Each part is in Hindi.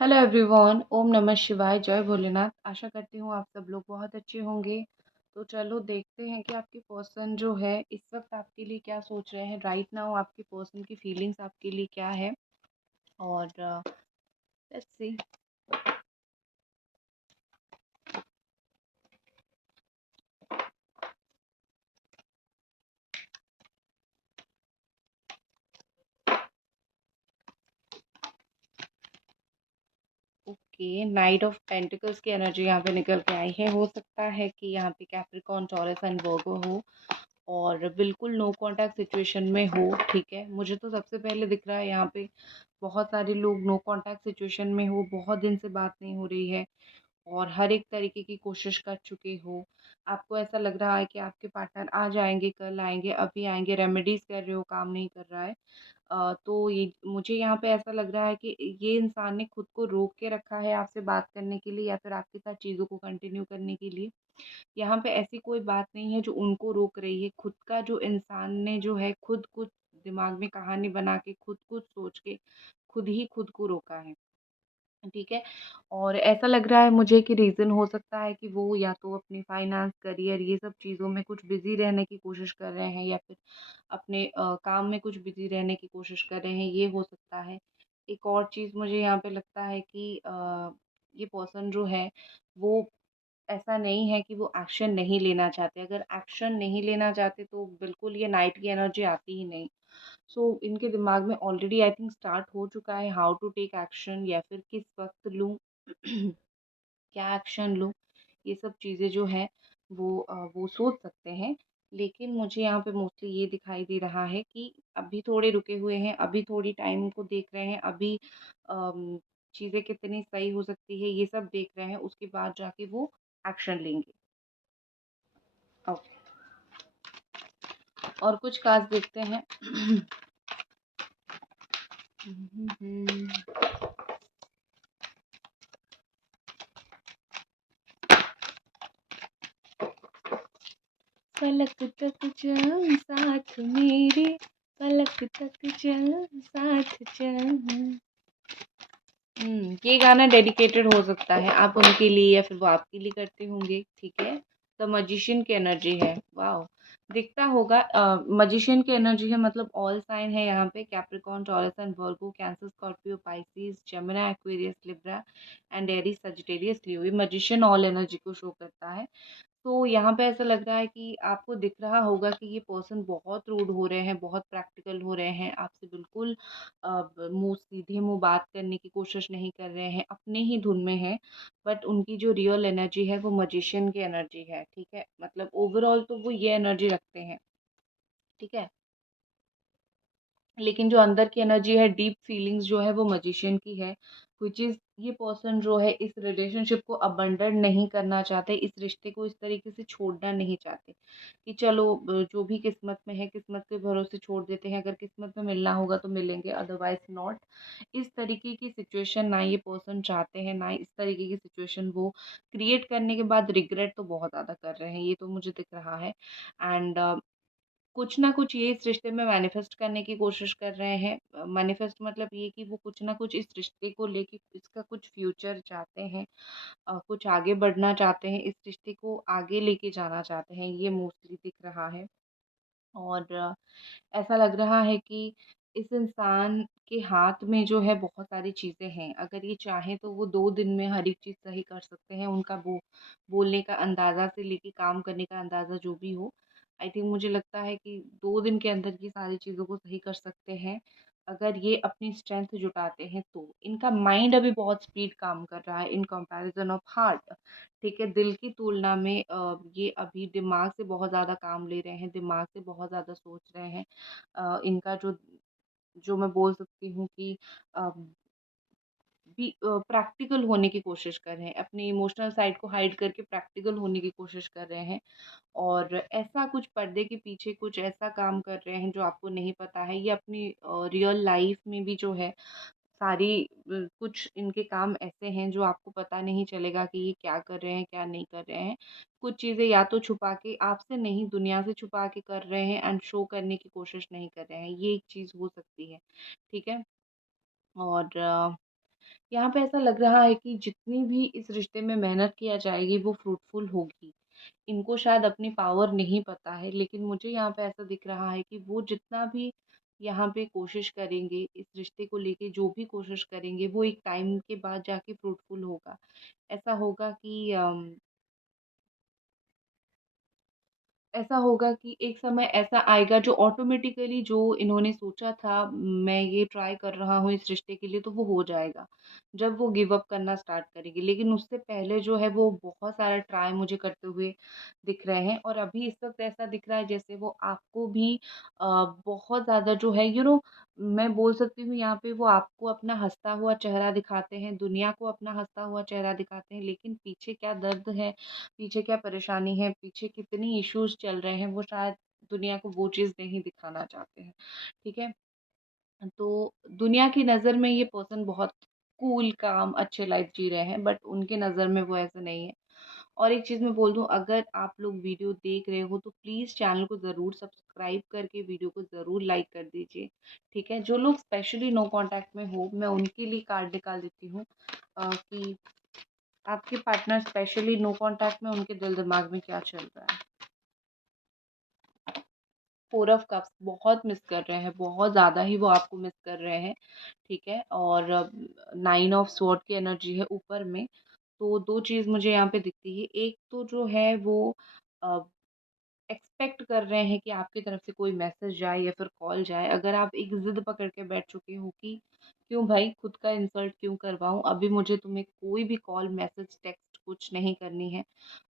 हेलो एवरीवन, ओम नमः शिवाय, जय भोलेनाथ। आशा करती हूँ आप सब लोग बहुत अच्छे होंगे। तो चलो देखते हैं कि आपके पर्सन जो है इस वक्त आपके लिए क्या सोच रहे हैं। राइट नाउ आपके पर्सन की फीलिंग्स आपके लिए क्या है। और let's see. Okay, night of pentacles की एनर्जी यहाँ पे निकल के आई है। हो सकता है कि यहाँ पे कैप्रिकॉर्न, टॉरस एंड वर्गो हो और बिल्कुल नो कांटेक्ट सिचुएशन में हो। ठीक है, मुझे तो सबसे पहले दिख रहा है यहाँ पे बहुत सारे लोग नो कांटेक्ट सिचुएशन में हो, बहुत दिन से बात नहीं हो रही है और हर एक तरीके की कोशिश कर चुके हो। आपको ऐसा लग रहा है कि आपके पार्टनर आ जाएंगे, कल आएंगे, अभी आएंगे, रेमेडीज कर रहे हो, काम नहीं कर रहा है। तो ये मुझे यहाँ पे ऐसा लग रहा है कि ये इंसान ने खुद को रोक के रखा है आपसे बात करने के लिए या फिर आपके साथ चीज़ों को कंटिन्यू करने के लिए। यहाँ पे ऐसी कोई बात नहीं है जो उनको रोक रही है। खुद का जो इंसान ने जो है खुद कुछ दिमाग में कहानी बना के खुद कुछ सोच के खुद ही खुद को रोका है। ठीक है। और ऐसा लग रहा है मुझे कि रीज़न हो सकता है कि वो या तो अपनी फाइनेंस, करियर ये सब चीज़ों में कुछ बिज़ी रहने की कोशिश कर रहे हैं या फिर अपने काम में कुछ बिज़ी रहने की कोशिश कर रहे हैं, ये हो सकता है। एक और चीज़ मुझे यहाँ पे लगता है कि ये पर्सन जो है वो ऐसा नहीं है कि वो एक्शन नहीं लेना चाहते। अगर एक्शन नहीं लेना चाहते तो बिल्कुल ये नाइट की एनर्जी आती ही नहीं। सो इनके दिमाग में ऑलरेडी आई थिंक स्टार्ट हो चुका है हाउ टू टेक एक्शन या फिर किस वक्त लूँ क्या एक्शन लूँ। ये सब चीज़ें जो है वो सोच सकते हैं। लेकिन मुझे यहाँ पे मोस्टली ये दिखाई दे रहा है कि अभी थोड़े रुके हुए हैं, अभी थोड़ी टाइम को देख रहे हैं, अभी चीज़ें कितनी सही हो सकती है ये सब देख रहे हैं, उसके बाद जाके वो एक्शन लेंगे। ओके, और कुछ कार्ड्स देखते हैं। पलक तक चल साथ मेरे, पलक तक चल साथ चल। ये गाना डेडिकेटेड हो सकता है, आप उनके लिए या फिर वो आपके लिए करते होंगे। ठीक है। द मजिशियन की एनर्जी है। वाओ, दिखता होगा। मजिशियन की एनर्जी है मतलब ऑल साइन है यहाँ पे, Capricorn, Taurus and Virgo, Cancer, Scorpio, Pisces, Gemini, Aquarius, Libra and Aries, Sagittarius, Leo. ये मजिशियन ऑल एनर्जी को शो करता है। तो यहाँ पे ऐसा लग रहा है कि आपको दिख रहा होगा कि ये पर्सन बहुत रूड हो रहे हैं, बहुत प्रैक्टिकल हो रहे हैं, आपसे बिल्कुल मुंह सीधे मुंह बात करने की कोशिश नहीं कर रहे हैं, अपने ही धुन में है। बट उनकी जो रियल एनर्जी है वो मजिशियन की एनर्जी है। ठीक है, मतलब ओवरऑल तो वो ये एनर्जी रखते हैं। ठीक है। लेकिन जो अंदर की एनर्जी है, डीप फीलिंग्स जो है वो मजिशियन की है। विच इज़ ये पर्सन जो है इस रिलेशनशिप को अबंडन नहीं करना चाहते, इस रिश्ते को इस तरीके से छोड़ना नहीं चाहते कि चलो जो भी किस्मत में है किस्मत के भरोसे छोड़ देते हैं, अगर किस्मत में मिलना होगा तो मिलेंगे, अदरवाइज नॉट। इस तरीके की सिचुएशन ना ये पर्सन चाहते हैं, ना इस तरीके की सिचुएशन वो क्रिएट करने के बाद रिग्रेट तो बहुत ज़्यादा कर रहे हैं, ये तो मुझे दिख रहा है। एंड कुछ ना कुछ ये इस रिश्ते में मैनिफेस्ट करने की कोशिश कर रहे हैं। मैनिफेस्ट मतलब ये कि वो कुछ ना कुछ इस रिश्ते को लेके इसका कुछ फ्यूचर चाहते हैं, कुछ आगे बढ़ना चाहते हैं, इस रिश्ते को आगे लेके जाना चाहते हैं, ये मोस्टली दिख रहा है। और ऐसा लग रहा है कि इस इंसान के हाथ में जो है बहुत सारी चीज़ें हैं। अगर ये चाहें तो वो 2 दिन में हर एक चीज़ सही कर सकते हैं। उनका बोलने का अंदाज़ा से लेके काम करने का अंदाज़ा जो भी हो, आई थिंक मुझे लगता है कि 2 दिन के अंदर ये सारी चीज़ों को सही कर सकते हैं, अगर ये अपनी स्ट्रेंथ जुटाते हैं तो। इनका माइंड अभी बहुत स्पीड काम कर रहा है इन कंपैरिज़न ऑफ हार्ट। ठीक है, दिल की तुलना में ये अभी दिमाग से बहुत ज़्यादा काम ले रहे हैं, दिमाग से बहुत ज़्यादा सोच रहे हैं। इनका जो जो मैं बोल सकती हूँ कि अ, भी प्रैक्टिकल होने की कोशिश कर रहे हैं, अपनी इमोशनल साइड को हाइड करके प्रैक्टिकल होने की कोशिश कर रहे हैं। और ऐसा कुछ पर्दे के पीछे कुछ ऐसा काम कर रहे हैं जो आपको नहीं पता है। ये अपनी रियल लाइफ में भी जो है सारी कुछ इनके काम ऐसे हैं जो आपको पता नहीं चलेगा कि ये क्या कर रहे हैं, क्या नहीं कर रहे हैं। कुछ चीज़ें या तो छुपा के आपसे नहीं, दुनिया से छुपा के कर रहे हैं एंड शो करने की कोशिश नहीं कर रहे हैं। ये एक चीज़ हो सकती है। ठीक है। और यहाँ पे ऐसा लग रहा है कि जितनी भी इस रिश्ते में मेहनत किया जाएगी वो फ्रूटफुल होगी। इनको शायद अपनी पावर नहीं पता है, लेकिन मुझे यहाँ पे ऐसा दिख रहा है कि वो जितना भी यहाँ पे कोशिश करेंगे, इस रिश्ते को लेके जो भी कोशिश करेंगे, वो एक टाइम के बाद जाके फ्रूटफुल होगा। ऐसा होगा कि ऐसा होगा कि एक समय ऐसा आएगा जो ऑटोमेटिकली जो इन्होंने सोचा था, मैं ये ट्राई कर रहा हूँ इस रिश्ते के लिए, तो वो हो जाएगा, जब वो गिव अप करना स्टार्ट करेंगे। लेकिन उससे पहले जो है वो बहुत सारा ट्राई मुझे करते हुए दिख रहे हैं, और अभी इस वक़्त ऐसा दिख रहा है जैसे वो आपको भी बहुत ज़्यादा जो है मैं बोल सकती हूँ यहाँ पे वो आपको अपना हँसता हुआ चेहरा दिखाते हैं, दुनिया को अपना हँसता हुआ चेहरा दिखाते हैं, लेकिन पीछे क्या दर्द है, पीछे क्या परेशानी है, पीछे कितनी इश्यूज़ चल रहे हैं, वो शायद दुनिया को वो चीज़ नहीं दिखाना चाहते हैं, ठीक है? तो दुनिया की नज़र में ये पर्सन बहुत कूल, काम, अच्छे लाइफ़ जी रहे हैं, बट उनके नज़र में वो ऐसा नहीं है। और एक चीज़ मैं बोल दूँ, अगर आप लोग वीडियो देख रहे हो तो प्लीज़ चैनल को ज़रूर सब्सक्राइब करके वीडियो को ज़रूर लाइक कर दीजिए, ठीक है? जो लोग स्पेशली नो कॉन्टैक्ट में हो, मैं उनके लिए कार्ड निकाल देती हूँ कि आपके पार्टनर स्पेशली नो कॉन्टैक्ट में उनके दिल दिमाग में क्या चल रहा है। फोर ऑफ कप्स बहुत मिस कर रहे हैं, बहुत ज़्यादा ही वो आपको मिस कर रहे हैं, ठीक है? और नाइन ऑफ स्वॉर्ड की एनर्जी है ऊपर में, तो 2 चीज़ मुझे यहाँ पे दिखती है। एक तो जो है वो अ, एक्सपेक्ट कर रहे हैं कि आपकी तरफ से कोई मैसेज जाए या फिर कॉल जाए। अगर आप एक ज़िद पकड़ के बैठ चुके हो कि क्यों भाई खुद का इंसल्ट क्यों करवाऊँ, अभी मुझे तुम्हें कोई भी कॉल, मैसेज, टेक्स्ट कुछ नहीं करनी है।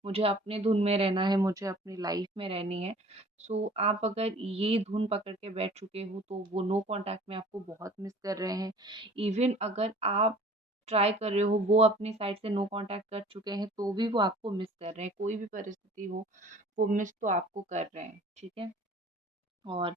मुझे अपने धुन में रहना है, मुझे अपनी लाइफ़ में रहनी है। सो आप अगर ये धुन पकड़ के बैठ चुके हो तो वो नो कॉन्टैक्ट में आपको बहुत मिस कर रहे हैं। इवन अगर आप ट्राई कर रहे हो, वो अपनी साइड से नो कॉन्टैक्ट कर चुके हैं, तो भी वो आपको मिस कर रहे हैं। कोई भी परिस्थिति हो, वो मिस तो आपको कर रहे हैं, ठीक है? और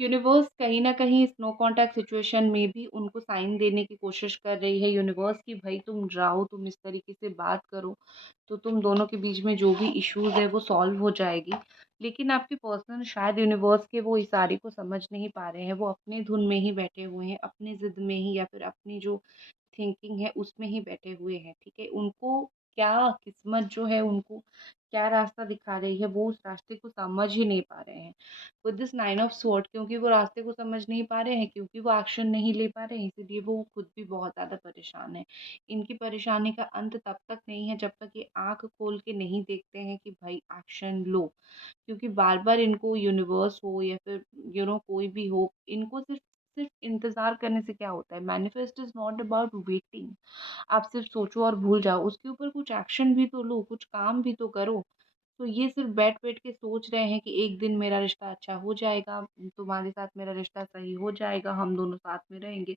यूनिवर्स कहीं न कहीं इस नो कॉन्टैक्ट सिचुएशन में भी उनको साइन देने की कोशिश कर रही है यूनिवर्स कि भई तुम जाओ, तुम इस तरीके से बात करो, तो तुम दोनों के बीच में जो भी इश्यूज़ है वो सॉल्व हो जाएगी। लेकिन आपके पर्सन शायद यूनिवर्स के वो इशारे को समझ नहीं पा रहे हैं, वो अपनी धुन में ही बैठे हुए हैं, अपनी ज़िद में ही या फिर अपनी जो थिंकिंग है उसमें ही बैठे हुए हैं, ठीक है? उनको क्या किस्मत जो है उनको क्या रास्ता दिखा रही है, वो उस रास्ते को समझ ही नहीं पा रहे हैं। With this nine of sword, क्योंकि वो रास्ते को समझ नहीं पा रहे हैं, क्योंकि वो एक्शन नहीं ले पा रहे हैं, इसीलिए वो खुद भी बहुत ज़्यादा परेशान हैं। इनकी परेशानी का अंत तब तक नहीं है जब तक ये आँख खोल के नहीं देखते हैं कि भाई एक्शन लो। क्योंकि बार-बार इनको यूनिवर्स हो या फिर कोई भी हो, इनको सिर्फ़ सिर्फ़ इंतज़ार करने से क्या होता है? Manifest is not about waiting. आप सिर्फ़ सोचो और भूल जाओ, उसके ऊपर कुछ एक्शन भी तो लो, कुछ काम भी तो करो। तो ये सिर्फ़ बैठ-बैठ के सोच रहे हैं कि एक दिन मेरा रिश्ता अच्छा हो जाएगा, तुम्हारे साथ मेरा रिश्ता सही हो जाएगा, हम दोनों साथ में रहेंगे।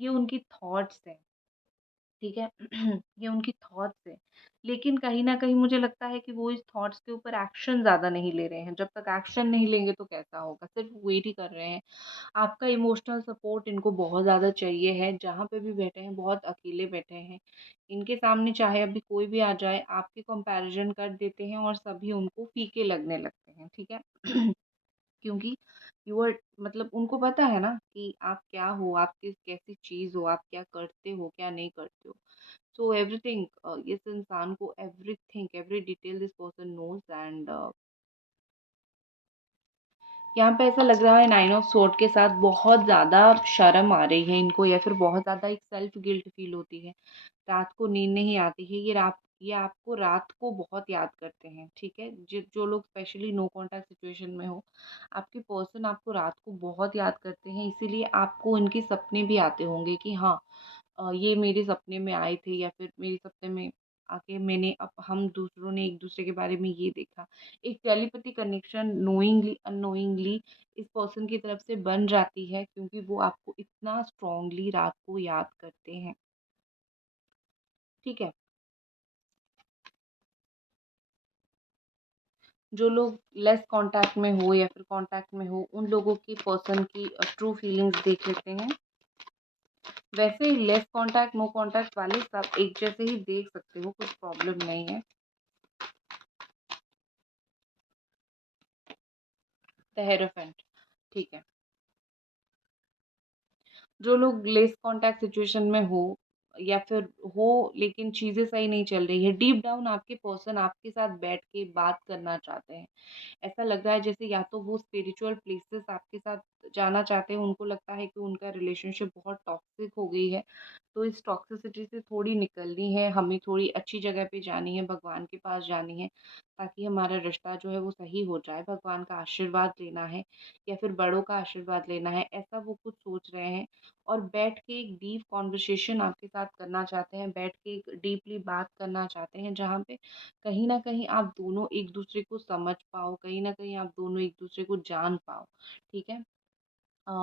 ये उनकी थॉट्स हैं। ठीक है? ये उनकी थॉट्स हैं। लेकिन कहीं न कहीं मुझे लगता है कि वो इस थॉट्स के ऊपर एक्शन ज़्यादा नहीं ले रहे हैं। जब तक एक्शन नहीं लेंगे तो कैसा होगा? सिर्फ़ वेट ही कर रहे हैं। आपका इमोशनल सपोर्ट इनको बहुत ज़्यादा चाहिए है। जहाँ पे भी बैठे हैं बहुत अकेले बैठे हैं। इनके सामने चाहे अभी कोई भी आ जाए, आपके कंपैरिज़न कर देते हैं और सभी उनको फीके लगने लगते हैं। ठीक है? क्योंकि यू आर मतलब उनको पता है ना कि आप क्या हो, आप किस कैसी चीज़ हो, आप क्या करते हो, क्या नहीं करते हो। सो एवरीथिंग इस इंसान को everything, every detail this person knows and यहाँ पे ऐसा लग रहा है नाइन ऑफ स्वॉर्ड के साथ बहुत ज़्यादा शर्म आ रही है इनको, या फिर बहुत ज़्यादा एक सेल्फ गिल्ट फील होती है। रात को नींद नहीं आती है, ये आपको रात को बहुत याद करते हैं, ठीक है? जो लोग स्पेशली नो कॉन्टैक्ट सिचुएशन में हो, आपके पर्सन आपको रात को बहुत याद करते हैं, इसीलिए आपको इनके सपने भी आते होंगे कि हाँ, ये मेरे सपने में आए थे या फिर मेरे सपने में आके मैंने अब हम दूसरों ने एक-दूसरे के बारे में ये देखा। एक टेलीपैथी कनेक्शन नोइंगली अननोइंगली इस पर्सन की तरफ से बन जाती है, क्योंकि वो आपको इतना स्ट्रॉन्गली रात को याद करते हैं, ठीक है? जो लोग लेस कॉन्टैक्ट में हो या फिर कॉन्टैक्ट में हो, उन लोगों की पर्सन की ट्रू फीलिंग्स देख लेते हैं। वैसे लेस कॉन्टैक्ट, नो कॉन्टैक्ट वाले सब एक जैसे ही देख सकते हो, कुछ प्रॉब्लम नहीं है। द हिएरोफेंट, ठीक है। जो लोग लेस कॉन्टैक्ट सिचुएशन में हो या फिर हो लेकिन चीज़ें सही नहीं चल रही है, डीप डाउन आपके पर्सन आपके साथ बैठ के बात करना चाहते हैं। ऐसा लग रहा है जैसे या तो वो स्पिरिचुअल प्लेसेस आपके साथ जाना चाहते हैं, उनको लगता है कि उनका रिलेशनशिप बहुत टॉक्सिक हो गई है, तो इस टॉक्सिसिटी से थोड़ी निकलनी है, हमें थोड़ी अच्छी जगह पे जानी है, भगवान के पास जानी है, ताकि हमारा रिश्ता जो है वो सही हो जाए, भगवान का आशीर्वाद लेना है या फिर बड़ों का आशीर्वाद लेना है, ऐसा वो कुछ सोच रहे हैं। और बैठ के एक डीप कॉन्वर्सेशन आपके साथ करना चाहते हैं, बैठ के एक डीपली बात करना चाहते हैं, जहाँ पे कहीं न कहीं आप दोनों एक-दूसरे को समझ पाओ, कहीं न कहीं आप दोनों एक-दूसरे को जान पाओ, ठीक है?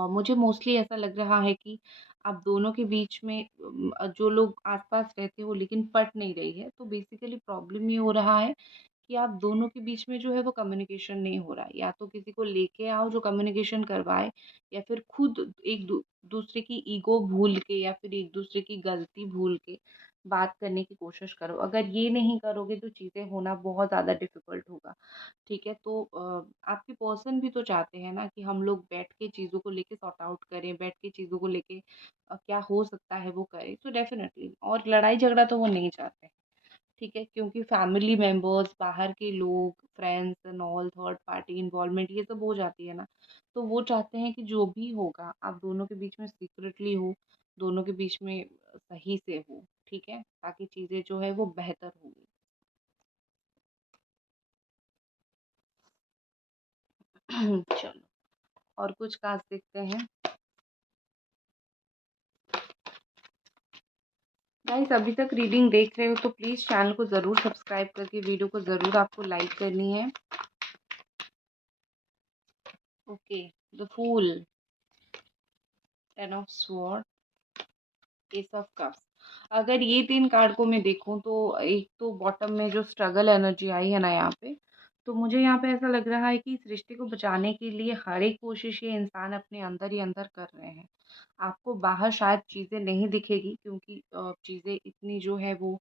मुझे मोस्टली ऐसा लग रहा है कि आप दोनों के बीच में जो लोग आस-पास रहते हो लेकिन पट नहीं रही है, तो बेसिकली प्रॉब्लम ये हो रहा है कि आप दोनों के बीच में जो है वो कम्युनिकेशन नहीं हो रहा है। या तो किसी को लेके आओ जो कम्युनिकेशन करवाए या फिर खुद एक दूसरे की ईगो भूल के या फिर एक दूसरे की गलती भूल के बात करने की कोशिश करो। अगर ये नहीं करोगे तो चीज़ें होना बहुत ज़्यादा डिफ़िकल्ट होगा। ठीक है? तो आपके पर्सन भी तो चाहते हैं ना कि हम लोग बैठ के चीज़ों को लेके सॉर्ट आउट करें, बैठ के चीज़ों को लेके क्या हो सकता है वो करें। तो डेफ़िनेटली और लड़ाई झगड़ा तो वो नहीं चाहते। ठीक है? क्योंकि फैमिली मेंबर्स, बाहर के लोग, friends and all, third party involvement ये सब हो जाती है ना, तो वो चाहते हैं कि जो भी होगा आप दोनों के बीच में सीक्रेटली हो, दोनों के बीच में सही से हो, ठीक है? ताकि चीज़ें जो है वो बेहतर होंगी। चलो और कुछ कार्ड्स देखते हैं। गाइस अभी तक रीडिंग देख रहे हो तो प्लीज़ चैनल को ज़रूर सब्सक्राइब करके वीडियो को ज़रूर आपको लाइक करनी है। Okay, the fool, ten of sword, ace of cups. अगर ये 3 कार्ड को मैं देखूँ तो एक तो बॉटम में जो स्ट्रगल एनर्जी आई है ना यहाँ पे, तो मुझे यहाँ पे ऐसा लग रहा है कि इस रिश्ते को बचाने के लिए हर एक कोशिश ये इंसान अपने अंदर ही अंदर कर रहे हैं। आपको बाहर शायद चीज़ें नहीं दिखेगी क्योंकि चीज़ें इतनी जो है वो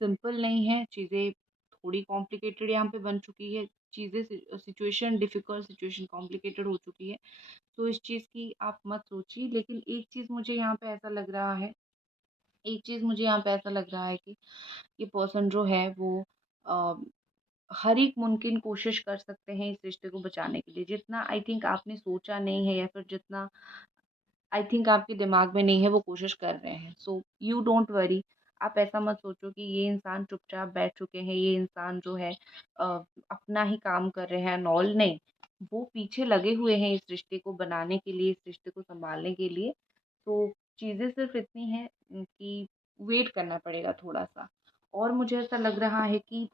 सिंपल नहीं है, चीज़ें थोड़ी कॉम्प्लिकेटेड यहाँ पे बन चुकी है, चीज़ें सिचुएशन डिफ़िकल्ट, सिचुएशन कॉम्प्लिकेटेड हो चुकी है। तो इस चीज़ की आप मत सोचिए, लेकिन एक चीज़ मुझे यहाँ पे ऐसा लग रहा है, एक चीज़ मुझे यहाँ पे ऐसा लग रहा है कि ये पर्सन जो है वो अ, हर एक मुमकिन कोशिश कर सकते हैं इस रिश्ते को बचाने के लिए। जितना आई थिंक आपने सोचा नहीं है या फिर जितना आई थिंक आपके दिमाग में नहीं है वो कोशिश कर रहे हैं। सो यू डोंट वरी, आप ऐसा मत सोचो कि ये इंसान चुपचाप बैठ चुके हैं, ये इंसान जो है अपना ही काम कर रहे हैं एंड ऑल, नहीं। वो पीछे लगे हुए हैं इस रिश्ते को बनाने के लिए, इस रिश्ते को सँभालने के लिए। तो चीज़ें सिर्फ़ इतनी हैं कि वेट करना पड़ेगा थोड़ा-सा। और मुझे ऐसा लग रहा है कि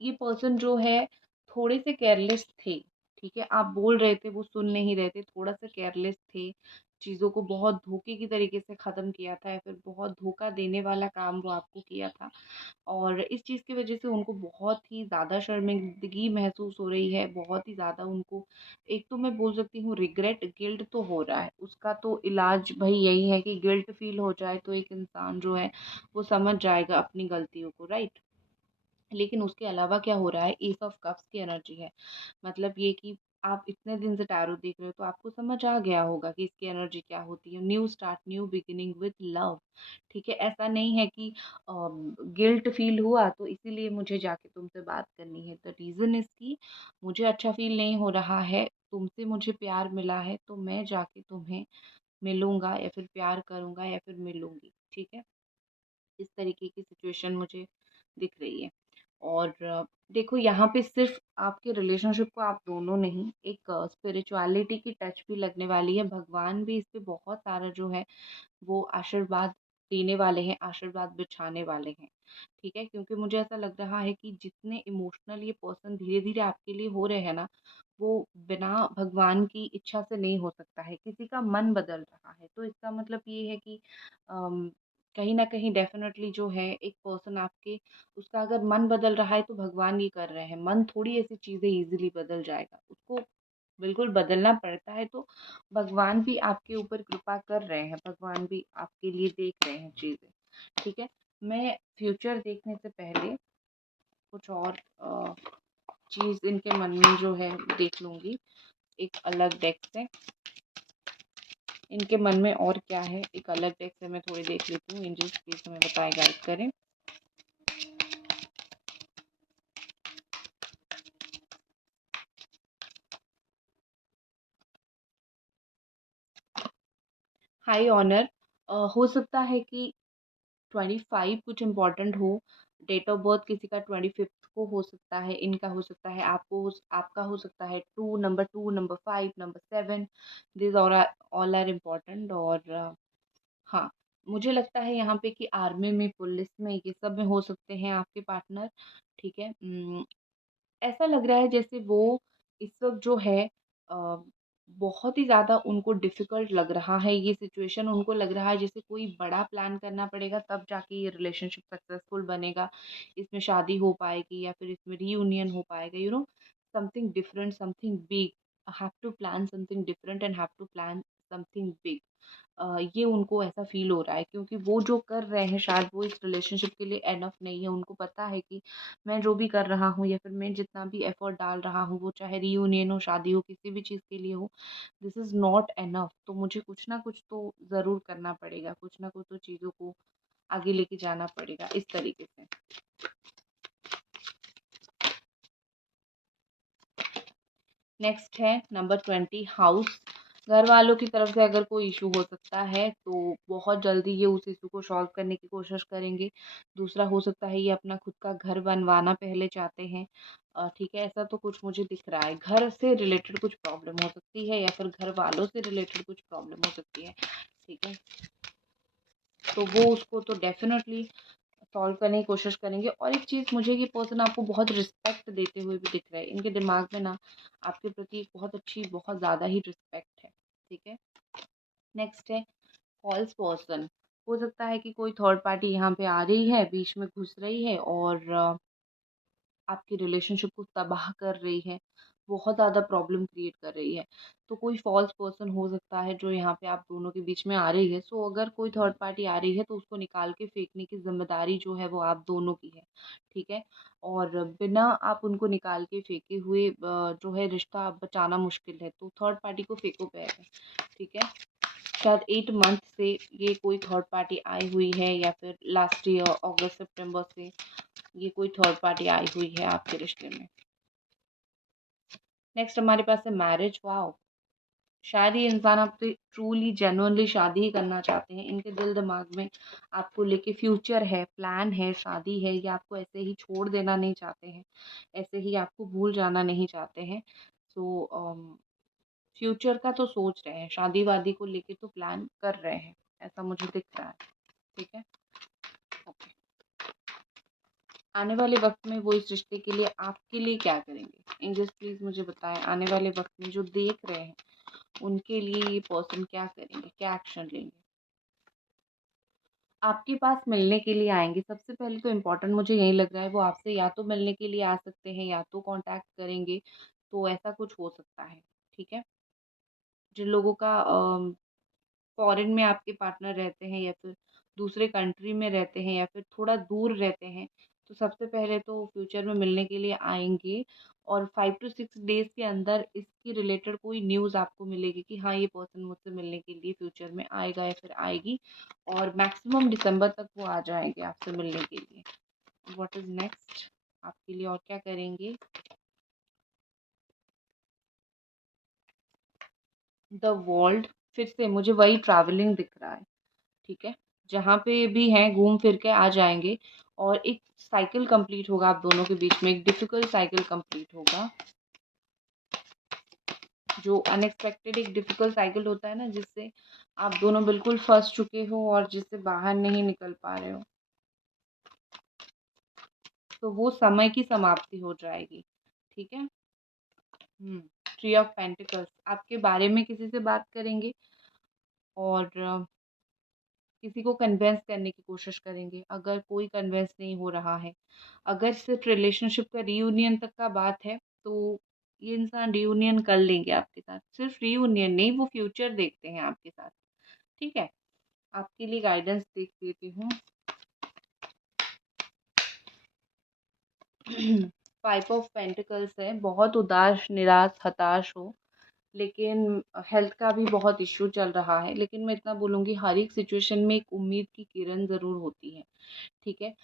ये पर्सन जो है थोड़े से केयरलेस थे, ठीक है? आप बोल रहे थे वो सुन नहीं रहे थे, थोड़ा-सा केयरलेस थे, चीज़ों को बहुत धोखे की तरीके से ख़त्म किया था या फिर बहुत धोखा देने वाला काम वो आपको किया था। और इस चीज़ की वज़ह से उनको बहुत ही ज़्यादा शर्मिंदगी महसूस हो रही है, बहुत ही ज़्यादा उनको, एक तो मैं बोल सकती हूँ रिग्रेट, गिल्ट तो हो रहा है। उसका तो इलाज भई यही है कि गिल्ट फ़ील हो जाए तो एक इंसान जो है वो समझ जाएगा अपनी गलतियों को, राइट? लेकिन उसके अलावा क्या हो रहा है, एस ऑफ कप्स की एनर्जी है। मतलब ये कि आप इतने दिन से टैरो देख रहे हो तो आपको समझ आ गया होगा कि इसकी एनर्जी क्या होती है। New start, new beginning with love, ठीक है? ऐसा नहीं है कि गिल्ट फ़ील हुआ तो इसीलिए मुझे जाके तुमसे बात करनी है। द रीज़न इज़ कि मुझे अच्छा फ़ील नहीं हो रहा है, तुमसे मुझे प्यार मिला है तो मैं जाके तुम्हें मिलूँगा या फिर प्यार करूँगा या फिर मिलूँगी, ठीक है? इस तरीके की सिचुएशन मुझे दिख रही है। और देखो यहाँ पे सिर्फ़ आपके रिलेशनशिप को आप दोनों नहीं, एक स्पिरिचुअलिटी की टच भी लगने वाली है। भगवान भी इस पे बहुत सारा जो है वो आशीर्वाद देने वाले हैं, आशीर्वाद बिछाने वाले हैं, ठीक है? क्योंकि मुझे ऐसा लग रहा है कि जितने इमोशनल ये पर्सन धीरे-धीरे आपके लिए हो रहे हैं ना, वो बिना भगवान की इच्छा से नहीं हो सकता है। किसी का मन बदल रहा है, तो इसका मतलब ये है कि अम, कहीं न कहीं डेफ़िनेटली जो है एक पर्सन आपके, उसका अगर मन बदल रहा है तो भगवान ये कर रहे हैं। मन थोड़ी ऐसी चीज़ है ईज़िली बदल जाएगा। उसको बिल्कुल बदलना पड़ता है, तो भगवान भी आपके ऊपर कृपा कर रहे हैं, भगवान भी आपके लिए देख रहे हैं चीज़ें, ठीक है? मैं फ्यूचर देखने से पहले कुछ और चीज़ इनके मन में जो है देख लूँगी। एक अलग डेक से इनके मन में और क्या है, एक अलग डेक से मैं थोड़ी देख लेती हूँ। एंजल्स प्लीज हमें बताएं, गाइड करें। हाई ऑनर, हो सकता है कि 25 कुछ इम्पोर्टेंट हो। डेट ऑफ बर्थ किसी का 25 को हो सकता है, इनका हो सकता है, आपका हो सकता है number 2, number 5, number 7। This all are important. और हाँ, मुझे लगता है यहाँ पे कि आर्मी में, पुलिस में, ये सब में हो सकते हैं आपके पार्टनर। ठीक है। ऐसा लग रहा है जैसे वो इस वक्त जो है अ, बहुत ही ज़्यादा उनको डिफ़िकल्ट लग रहा है ये सिचुएशन। उनको लग रहा है जैसे कोई बड़ा प्लान करना पड़ेगा तब जाके ये रिलेशनशिप सक्सेसफुल बनेगा, इसमें शादी हो पाएगी या फिर इसमें रीयूनियन हो पाएगा। Something different, something big, have to plan something different and have to plan something big. ये उनको ऐसा फ़ील हो रहा है क्योंकि वो जो कर रहे हैं शायद वो इस रिलेशनशिप के लिए इनफ नहीं है। उनको पता है कि मैं जो भी कर रहा हूँ या फिर मैं जितना भी एफ़र्ट डाल रहा हूँ, वो चाहे रियूनियन हो, शादी हो, किसी भी चीज़ के लिए हो, दिस इज़ नॉट इनफ। तो मुझे कुछ ना कुछ तो ज़रूर करना पड़ेगा, कुछ ना कुछ तो चीज़ों को आगे लेके जाना पड़ेगा, इस तरीके से। नेक्स्ट है नंबर 20, हाउस। घर वालों की तरफ से अगर कोई इशू हो सकता है तो बहुत जल्दी ये उस इशू को सॉल्व करने की कोशिश करेंगे। दूसरा हो सकता है ये अपना खुद का घर बनवाना पहले चाहते हैं। ठीक है, ऐसा तो कुछ मुझे दिख रहा है। घर से रिलेटेड कुछ प्रॉब्लम हो सकती है या फिर घर वालों से रिलेटेड कुछ प्रॉब्लम हो सकती है। ठीक है, तो वो उसको तो डेफिनेटली सॉल्व करने की कोशिश करेंगे। और एक चीज़, मुझे ये पर्सन आपको बहुत रिस्पेक्ट देते हुए भी दिख रहा है। इनके दिमाग में ना आपके प्रति एक बहुत अच्छी, बहुत ज़्यादा ही रिस्पेक्ट है। ठीक है। नेक्स्ट है फॉल्स पर्सन। हो सकता है कि कोई थर्ड पार्टी यहाँ पे आ रही है, बीच में घुस रही है और आपकी रिलेशनशिप को तबाह कर रही है, बहुत ज़्यादा प्रॉब्लम क्रिएट कर रही है। तो कोई फ़ॉल्स पर्सन हो सकता है जो यहाँ पे आप दोनों के बीच में आ रही है। सो अगर कोई थर्ड पार्टी आ रही है तो उसको निकाल के फेंकने की ज़िम्मेदारी जो है वो आप दोनों की है। ठीक है? और बिना आप उनको निकाल के फेंके हुए जो है रिश्ता बचाना मुश्किल है, तो थर्ड पार्टी को फेंको पहले। ठीक है? शायद 8 मंथ से ये कोई थर्ड पार्टी आई हुई है या फिर लास्ट ईयर अगस्त सितंबर से ये कोई थर्ड पार्टी आई हुई है आपके रिश्ते में। नेक्स्ट हमारे पास है मैरिज। वाओ, शायद ये इंसान आपसे ट्रूली जेन्युइनली शादी ही करना चाहते हैं। इनके दिल दिमाग में आपको लेके फ्यूचर है, प्लान है, शादी है। ये आपको ऐसे ही छोड़ देना नहीं चाहते हैं, ऐसे ही आपको भूल जाना नहीं चाहते हैं। सो फ्यूचर का तो सोच रहे हैं, शादी वादी को लेके तो प्लान कर रहे हैं, ऐसा मुझे दिख रहा है। ठीक है, ओके। आने वाले वक्त में वो इस रिश्ते के लिए आपके लिए क्या करेंगे? एंजल्स प्लीज मुझे बताएं, आने वाले वक्त में जो देख रहे हैं उनके लिए ये पर्सन क्या करेंगे, क्या एक्शन लेंगे? आपके पास मिलने के लिए आएंगे। सबसे पहले तो इम्पोर्टेंट मुझे यही लग रहा है, वो आपसे या तो मिलने के लिए आ सकते हैं या तो कांटेक्ट करेंगे। तो ऐसा कुछ हो सकता है। ठीक है, जिन लोगों का फॉरेन में आपके पार्टनर रहते हैं या फिर दूसरे कंट्री में रहते हैं या फिर थोड़ा दूर रहते हैं, तो सबसे पहले तो फ्यूचर में मिलने के लिए आएँगे। और 5 टू 6 डेज़ के अंदर इसके रिलेटेड कोई न्यूज़ आपको मिलेगी कि हाँ, ये पर्सन मुझसे मिलने के लिए फ्यूचर में आएगा या फिर आएगी। और मैक्सिमम दिसंबर तक वो आ जाएँगे आपसे मिलने के लिए। What is next? आपके लिए और क्या करेंगे? द वर्ल्ड, फिर से मुझे वही ट्रैवलिंग दिख रहा है। ठीक है? जहाँ पे भी हैं घूम फिर के आ जाएँगे और एक साइकिल कंप्लीट होगा आप दोनों के बीच में, एक डिफ़िकल्ट साइकिल कंप्लीट होगा। जो अनएक्सपेक्टेड एक डिफ़िकल्ट साइकिल होता है ना, जिससे आप दोनों बिल्कुल फँस चुके हो और जिससे बाहर नहीं निकल पा रहे हो, तो वो समय की समाप्ति हो जाएगी। ठीक है? थ्री ऑफ पेंटिकल्स, आपके बारे में किसी से बात करेंगे और किसी को कन्विंस करने की कोशिश करेंगे। अगर कोई कन्विंस नहीं हो रहा है, अगर सिर्फ रिलेशनशिप का रीयूनियन तक का बात है, तो ये इंसान रीयूनियन कर लेंगे आपके साथ। सिर्फ रीयूनियन नहीं, वो फ्यूचर देखते हैं आपके साथ। ठीक है, आपके लिए गाइडेंस देख देती हूँ। 5 ऑफ पेंटिकल्स है, बहुत उदास, निराश, हताश हो। लेकिन हेल्थ का भी बहुत इश्यू चल रहा है। लेकिन मैं इतना बोलूँगी, हर एक सिचुएशन में एक उम्मीद की किरण ज़रूर होती है, ठीक है?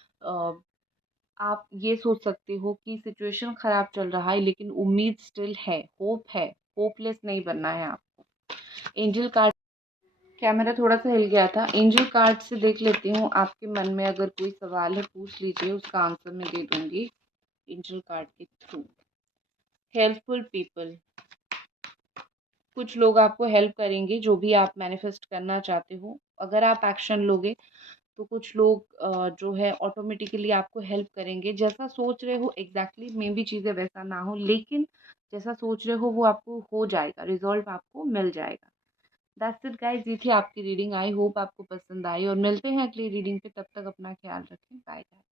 आप ये सोच सकते हो कि सिचुएशन ख़राब चल रहा है लेकिन उम्मीद स्टिल है, होपलेस नहीं बनना है आपको। एंजल कार्ड, कैमरा थोड़ा-सा हिल गया था। एंजल कार्ड से देख लेती हूँ, आपके मन में अगर कोई सवाल है पूछ लीजिए, उसका आंसर मैं दे दूँगी एंजल कार्ड के थ्रू। हेल्पफुल पीपल, कुछ लोग आपको हेल्प करेंगे जो भी आप मैनिफेस्ट करना चाहते हो। अगर आप एक्शन लोगे तो कुछ लोग जो है ऑटोमेटिकली आपको हेल्प करेंगे। जैसा सोच रहे हो एग्ज़ैक्टली मे बी चीज़ें वैसा ना हो, लेकिन जैसा सोच रहे हो वो आपको हो जाएगा, रिज़ल्ट आपको मिल जाएगा। दैट्स इट गाइस, ये थी आपकी रीडिंग। आई होप आपको पसंद आई और मिलते हैं अगली रीडिंग पे। तब तक अपना ख्याल रखें। Bye guys.